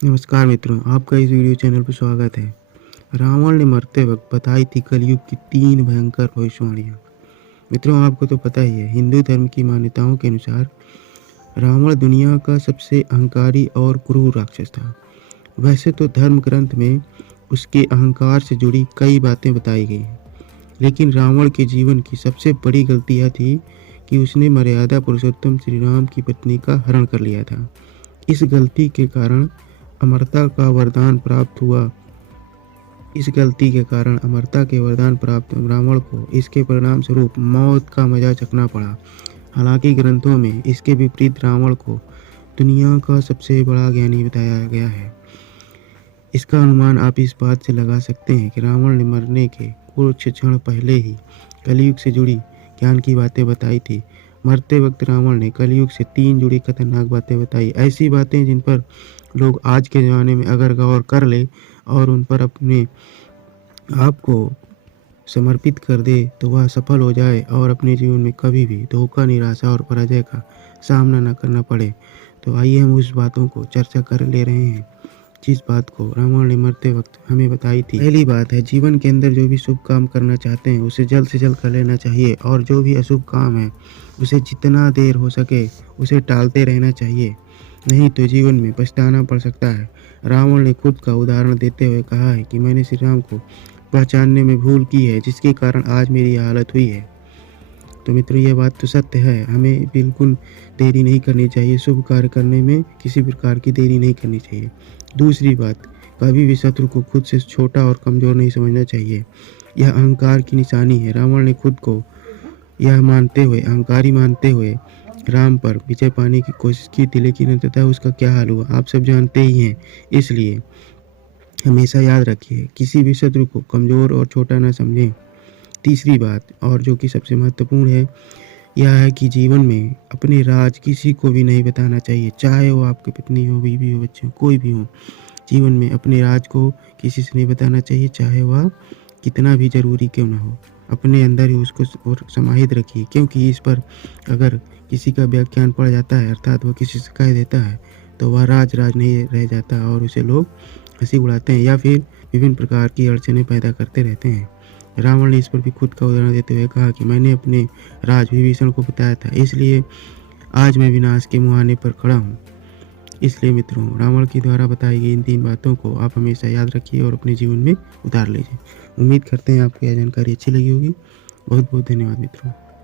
नमस्कार मित्रों, आपका इस वीडियो चैनल पर स्वागत है। रावण ने मरते वक्त बताई थी कलयुग की 3 भयंकर भविष्यवाणियाँ। मित्रों, आपको तो पता ही है, हिंदू धर्म की मान्यताओं के अनुसार रावण दुनिया का सबसे अहंकारी और क्रूर राक्षस था। वैसे तो धर्म ग्रंथ में उसके अहंकार से जुड़ी कई बातें बताई गई हैं, लेकिन रावण के जीवन की सबसे बड़ी गलती यह थी कि उसने मर्यादा पुरुषोत्तम श्री राम की पत्नी का हरण कर लिया था। इस गलती के कारण अमरता का वरदान प्राप्त हुआ इस गलती के कारण अमरता के वरदान प्राप्त रावण को इसके परिणाम स्वरूप मौत का मजा चखना पड़ा। हालांकि ग्रंथों में इसके विपरीत रावण को दुनिया का सबसे बड़ा ज्ञानी बताया गया है। इसका अनुमान आप इस बात से लगा सकते हैं कि रावण ने मरने के कुछ क्षण पहले ही कलयुग से जुड़ी ज्ञान की बातें बताई थी। मरते वक्त रावण ने कलयुग से 3 जुड़ी खतरनाक बातें बताई, ऐसी बातें जिन पर लोग आज के ज़माने में अगर गौर कर ले और उन पर अपने आप को समर्पित कर दे तो वह सफल हो जाए और अपने जीवन में कभी भी धोखा, निराशा और पराजय का सामना न करना पड़े। तो आइए हम उस बातों को चर्चा कर ले रहे हैं जिस बात को रावण ने मरते वक्त हमें बताई थी। पहली बात है, जीवन के अंदर जो भी शुभ काम करना चाहते हैं उसे जल्द से जल्द कर लेना चाहिए, और जो भी अशुभ काम है उसे जितना देर हो सके उसे टालते रहना चाहिए, नहीं तो जीवन में पछताना पड़ सकता है। रावण ने खुद का उदाहरण देते हुए कहा है कि मैंने श्री राम को पहचानने में भूल की है, जिसके कारण आज मेरी हालत हुई है। तो मित्रों, यह बात तो सत्य है, हमें बिल्कुल देरी नहीं करनी चाहिए, शुभ कार्य करने में किसी प्रकार की देरी नहीं करनी चाहिए। दूसरी बात, कभी भी शत्रु को खुद से छोटा और कमज़ोर नहीं समझना चाहिए, यह अहंकार की निशानी है। रावण ने खुद को यह मानते हुए, अहंकारी मानते हुए राम पर विजय पाने की कोशिश की थी, लेकिन अंततः उसका क्या हाल हुआ आप सब जानते ही हैं। इसलिए हमेशा याद रखिए, किसी भी शत्रु को कमज़ोर और छोटा न समझें। तीसरी बात, और जो कि सबसे महत्वपूर्ण है, यह है कि जीवन में अपने राज किसी को भी नहीं बताना चाहिए, चाहे वो आपकी पत्नी हो, बीवी हो, बच्चे हो, कोई भी हो। जीवन में अपने राज को किसी से नहीं बताना चाहिए, चाहे वह कितना भी ज़रूरी क्यों ना हो। अपने अंदर ही उसको और समाहित रखिए, क्योंकि इस पर अगर किसी का व्याख्यान पड़ जाता है, अर्थात वह किसी से कह देता है, तो वह राज नहीं रह जाता और उसे लोग हंसी उड़ाते हैं या फिर विभिन्न प्रकार की अड़चनें पैदा करते रहते हैं। रावण ने इस पर भी खुद का उदाहरण देते हुए कहा कि मैंने अपने राज विभीषण को बताया था, इसलिए आज मैं विनाश के मुहाने पर खड़ा हूँ। इसलिए मित्रों, रावण के द्वारा बताई गई इन 3 बातों को आप हमेशा याद रखिए और अपने जीवन में उतार लीजिए। उम्मीद करते हैं आपको यह जानकारी अच्छी लगी होगी। बहुत बहुत धन्यवाद मित्रों।